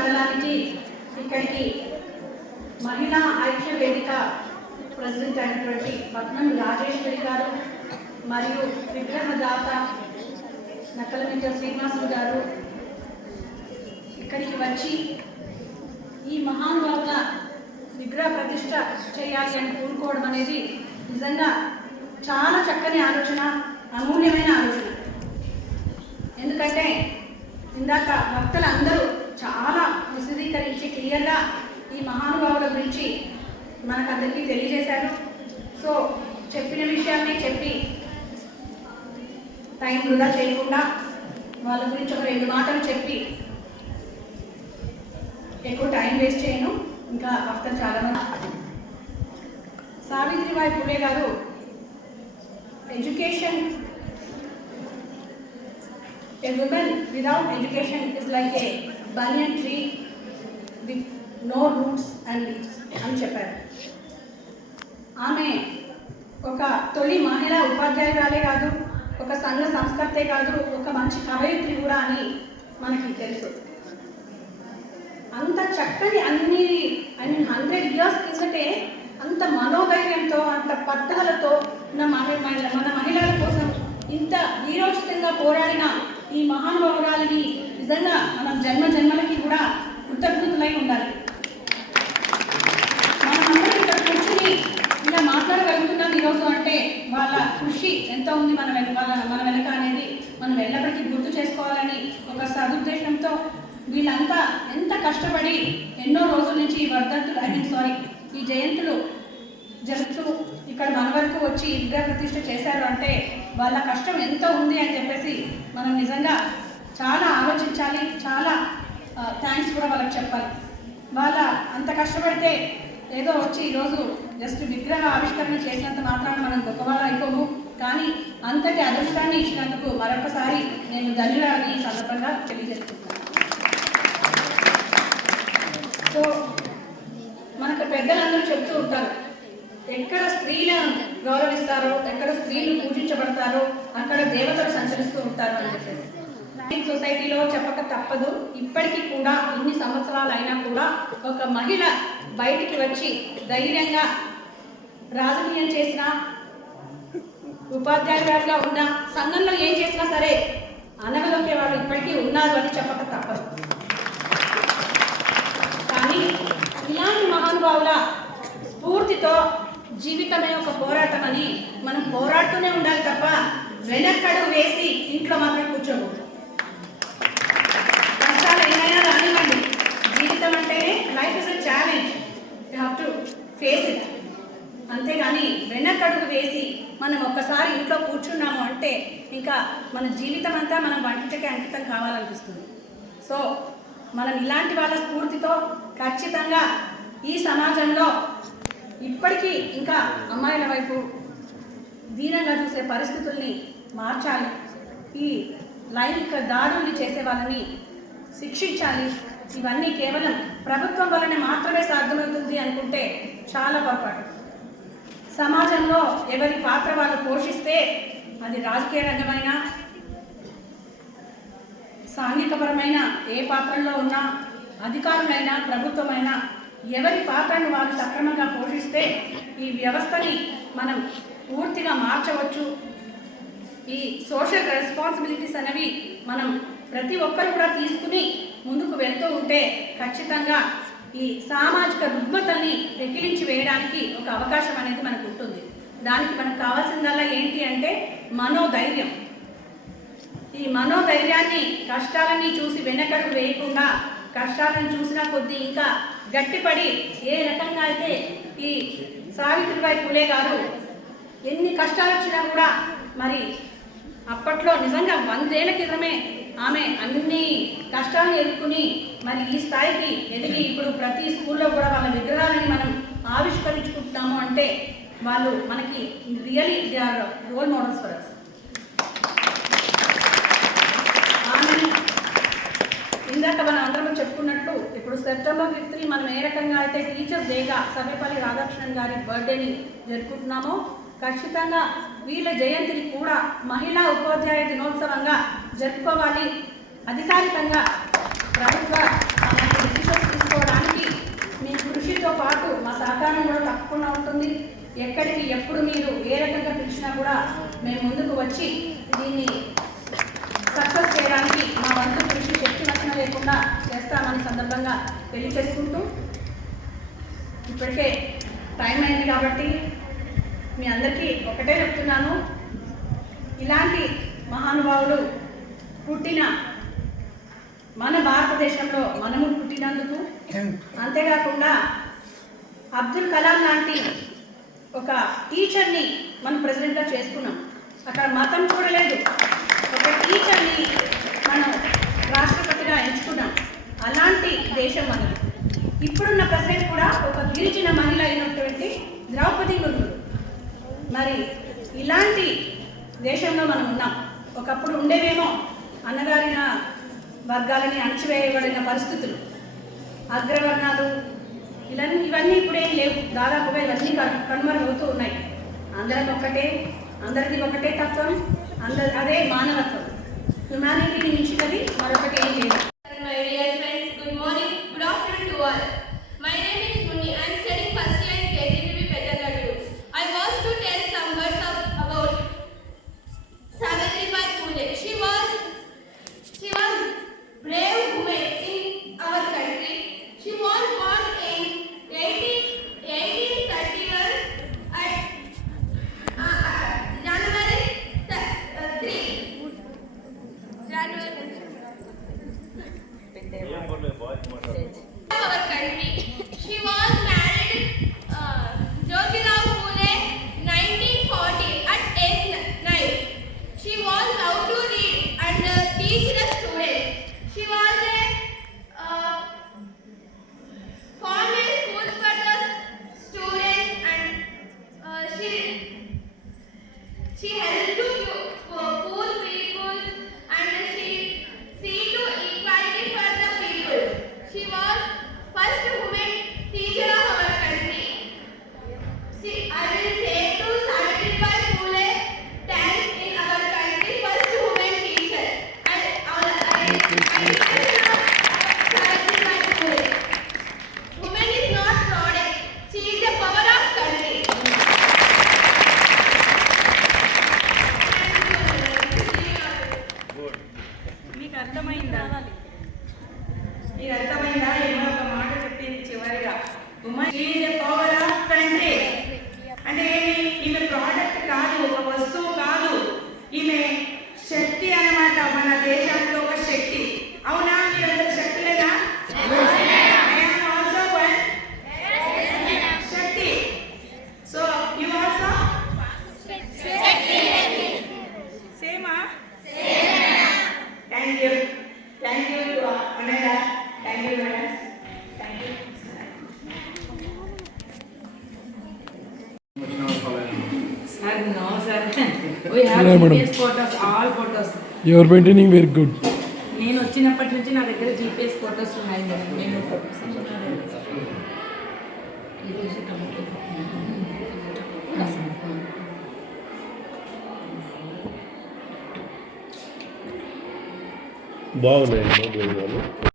మండలానికి ఇక్కడికి మహిళా ఐక్య వేదిక ప్రెసిడెంట్ అయినటువంటి పట్నం రాజేశ్వరి గారు మరియు విగ్రహదాత నక్కలమించ శ్రీనివాసులు గారు ఇక్కడికి వచ్చి ఈ మహానుభావుల విగ్రహ ప్రతిష్ట చేయాలి అని కోరుకోవడం అనేది నిజంగా చాలా చక్కని ఆలోచన, అమూల్యమైన ఆలోచన. ఎందుకంటే ఇందాక భక్తులందరూ చాలా విశదీకరించి క్లియర్గా ఈ మహానుభావుల గురించి మనకందరికీ తెలియజేశారు. సో చెప్పిన విషయాన్ని చెప్పి టైం వృధా చేయకుండా వాళ్ళ గురించి ఒక 2 మాటలు చెప్పి ఎక్కువ టైం వేస్ట్ చేయను. ఇంకా భక్తులు చాలామంది. సావిత్రిబాయి పూలే గారు education, a woman without education is like a banyan tree with no roots and leaves అని చెప్పారు. ఆమె ఒక తొలి మహిళా ఉపాధ్యాయురాలే కాదు, ఒక సంఘ సంస్కర్తే కాదు, ఒక మంచి కవయిత్రి కూడా అని మనకి తెలుసు. అంత చక్కని అన్ని 100 years కిందటే అంత మనోధైర్యంతో, అంత పట్టుదలతో మన మహిళల కోసం ఇంత వీరోచితంగా పోరాడిన ఈ మహానుభావురాలని నిజంగా మనం జన్మలకి కూడా కృతజ్ఞతలై ఉండాలి. మనమందరం ఇక్కడ కూర్చుని ఇలా మాట్లాడగలుగుతున్నాం ఈరోజు అంటే వాళ్ళ కృషి ఎంత ఉంది మన వెనక అనేది మనం ఎల్లప్పటికీ గుర్తు చేసుకోవాలని ఒక సదుద్దేశంతో వీళ్ళంతా ఎంత కష్టపడి ఎన్నో రోజుల నుంచి ఈ వర్ధంతులు ఈ జయంతులు జరుపుతూ ఇక్కడ మన వరకు వచ్చి విగ్రహ ప్రతిష్ఠ చేశారు అంటే వాళ్ళ కష్టం ఎంత ఉంది అని చెప్పేసి మనం నిజంగా చాలా ఆలోచించాలి. చాలా థ్యాంక్స్ కూడా వాళ్ళకి చెప్పాలి. వాళ్ళ అంత కష్టపడితే ఏదో వచ్చి ఈరోజు జస్ట్ విగ్రహ ఆవిష్కరణ చేసినంత మాత్రాన మనం గొప్పవాళ్ళు అయిపోము. కానీ అంతటి అదృష్టాన్ని ఇచ్చినందుకు మరొకసారి నేను ధన్యవాదాన్ని ఈ సందర్భంగా తెలియజేస్తున్నాను. సో మనకు పెద్దలందరూ చెప్తూ ఉంటారు, ఎక్కడ స్త్రీలను గౌరవిస్తారో, ఎక్కడ స్త్రీలు పూజించబడతారో అక్కడ దేవతలు సంచరిస్తూ ఉంటారు అని చెప్పేసి సొసైటీలో చెప్పక తప్పదు. ఇప్పటికీ కూడా ఇన్ని సంవత్సరాలు అయినా కూడా ఒక మహిళ బయటికి వచ్చి ధైర్యంగా రాజకీయం చేసినా, ఉపాధ్యాయురాలుగా ఉన్నా, సంఘంలో ఏం చేసినా సరే అనగలొక్కే వాళ్ళు ఇప్పటికీ ఉన్నారు అని చెప్పక తప్పదు. కానీ ఇలాంటి మహానుభావుల స్ఫూర్తితో జీవితమే ఒక పోరాటం అని మనం పోరాడుతూనే ఉండాలి తప్ప వెనక్కడుగు వేసి ఇంట్లో మాత్రం కూర్చోకూడదు. కష్టాలు ఏమైనా రానివ్వండి, జీవితం అంటేనే life is a challenge, you have to face it. అంతేగాని వెనక్కడుగు వేసి మనం ఒక్కసారి ఇంట్లో కూర్చున్నాము అంటే ఇంకా మన జీవితం అంతా మనం వంటికి అంకితం కావాలనిపిస్తుంది. సో మనం ఇలాంటి వాళ్ళ స్ఫూర్తితో ఖచ్చితంగా ఈ సమాజంలో ఇప్పటికీ ఇంకా అమ్మాయిల వైపు దీనంగా చూసే పరిస్థితుల్ని మార్చాలి. ఈ లైంగిక దాడుల్ని చేసే వాళ్ళని శిక్షించాలి. ఇవన్నీ కేవలం ప్రభుత్వం వల్లనే మాత్రమే సాధ్యమవుతుంది అనుకుంటే చాలా పొరపాటు. సమాజంలో ఎవరి పాత్ర వాళ్ళు పోషిస్తే, అది రాజకీయ రంగమైనా, సాంఘికపరమైన ఏ పాత్రల్లో ఉన్నా, అధికారులైనా ప్రభుత్వమైనా ఎవరి పాత్రను వాళ్ళు సక్రమంగా పోషిస్తే ఈ వ్యవస్థని మనం పూర్తిగా మార్చవచ్చు. ఈ సోషల్ రెస్పాన్సిబిలిటీస్ అనేవి మనం ప్రతి ఒక్కరు కూడా తీసుకుని ముందుకు వెళ్తూ ఉంటే ఖచ్చితంగా ఈ సామాజిక రుగ్మతల్ని పెకిలించి వేయడానికి ఒక అవకాశం అనేది మనకు ఉంటుంది. దానికి మనకు కావాల్సిందల్లా ఏంటి అంటే మనోధైర్యం. ఈ మనోధైర్యాన్ని, కష్టాలని చూసి వెనకడుగు వేయకుండా, కష్టాలను చూసిన కొద్దీ ఇంకా గట్టిపడి ఏ రకంగా అయితే ఈ సావిత్రిబాయి పూలే గారు ఎన్ని కష్టాలు వచ్చినా కూడా మరి అప్పట్లో నిజంగా 100 ఏళ్ల క్రితమే ఆమె అన్ని కష్టాలను ఎదుర్కొని మరి ఈ స్థాయికి ఎదిగి ఇప్పుడు ప్రతి స్కూల్లో కూడా వాళ్ళ విగ్రహాలని మనం ఆవిష్కరించుకుంటున్నాము అంటే వాళ్ళు మనకి really they are role models for us. ఇందాక మనం అందరం చెప్పుకున్నట్లు ఇప్పుడు సెప్టెంబర్ 5 మనం ఏ రకంగా అయితే టీచర్స్ డేగా సర్వేపల్లి రాధాకృష్ణన్ గారి బర్త్డేని జరుపుకుంటున్నామో ఖచ్చితంగా వీళ్ళ జయంతిని కూడా మహిళా ఉపాధ్యాయ దినోత్సవంగా జరుపుకోవాలి. అధికారికంగా ప్రభుత్వ అలాంటి డిసిషన్స్ తీసుకోవడానికి మీ కృషితో పాటు మా సహకారం కూడా తప్పకుండా ఉంటుంది. ఎక్కడికి ఎప్పుడు మీరు ఏ రకంగా పిలిచినా కూడా మేము ముందుకు వచ్చి దీన్ని సక్సెస్ చేయడానికి మా వంతు కృషి శక్తి నచ్చన లేకుండా చేస్తామని సందర్భంగా తెలియచేసుకుంటూ, ఇప్పటికే టైం అయింది కాబట్టి మీ అందరికీ ఒకటే చెప్తున్నాను, ఇలాంటి మహానుభావులు పుట్టిన మన భారతదేశంలో మనము పుట్టినందుకు, అంతేకాకుండా అబ్దుల్ కలాం లాంటి ఒక టీచర్ని మనం ప్రెసిడెంట్గా చేసుకున్నాం. అక్కడ మతం చూడలేదు, ఒక టీచర్ని మనం రాష్ట్రపతిగా ఎంచుకున్నాం. అలాంటి దేశం మనది. ఇప్పుడున్న ప్రెసిడెంట్ కూడా ఒక గిరిజన మహిళ అయినటువంటి ద్రౌపది ముర్ము. మరి ఇలాంటి దేశంలో మనం ఉన్నాం. ఒకప్పుడు ఉండేవేమో అన్నగారిన వర్గాలని అణచివేయబడిన పరిస్థితులు, అగ్రవర్ణాలు, ఇవన్నీ ఇప్పుడేం లేవు. దాదాపుగా ఇవన్నీ కనుమరుగవుతూ ఉన్నాయి. అందరికి ఒకటే తత్వం, అదే మానవత్వం. హ్యుమానిటీని మించినది మరొకటి ఏం లేదు. Our country. She was married Jyotirao Phule 1940 at age 9. She was allowed to read and teach the students. She was a formed schools for the students, and she helped to poor people, and she see to equality for the people. She was first woman teacher of our country. I will say to Savitribai Phule, thanks in our country, first woman teacher. Savitribai Phule. Woman is not product. She is the power of country. మీకు అర్థమైందా? ఏమో ఒక మాట చెప్పింది చివరిగా, women is the power of country. అంటే ఏమి? ఈమె ప్రోడక్ట్ కాదు, ఒక వస్తువు కాదు, ఈమె శక్తి అన్నమాట. మన దేశంలో ఒక శక్తి. అవునా? మీరందరూ శక్తి లేదా? శక్తి. సో యు ఆల్సో సేమా? Thank you Ananda. Thank you, madam. Thank you. Sir, no, sir. We have GPS photos, all photos. You are maintaining very good. నేను వచ్చినప్పటి నుంచి నా దగ్గర GPS ఫోటోస్ ఉన్నాయి మేడం. నేను ఫోటోస్ బాగున్నాయి.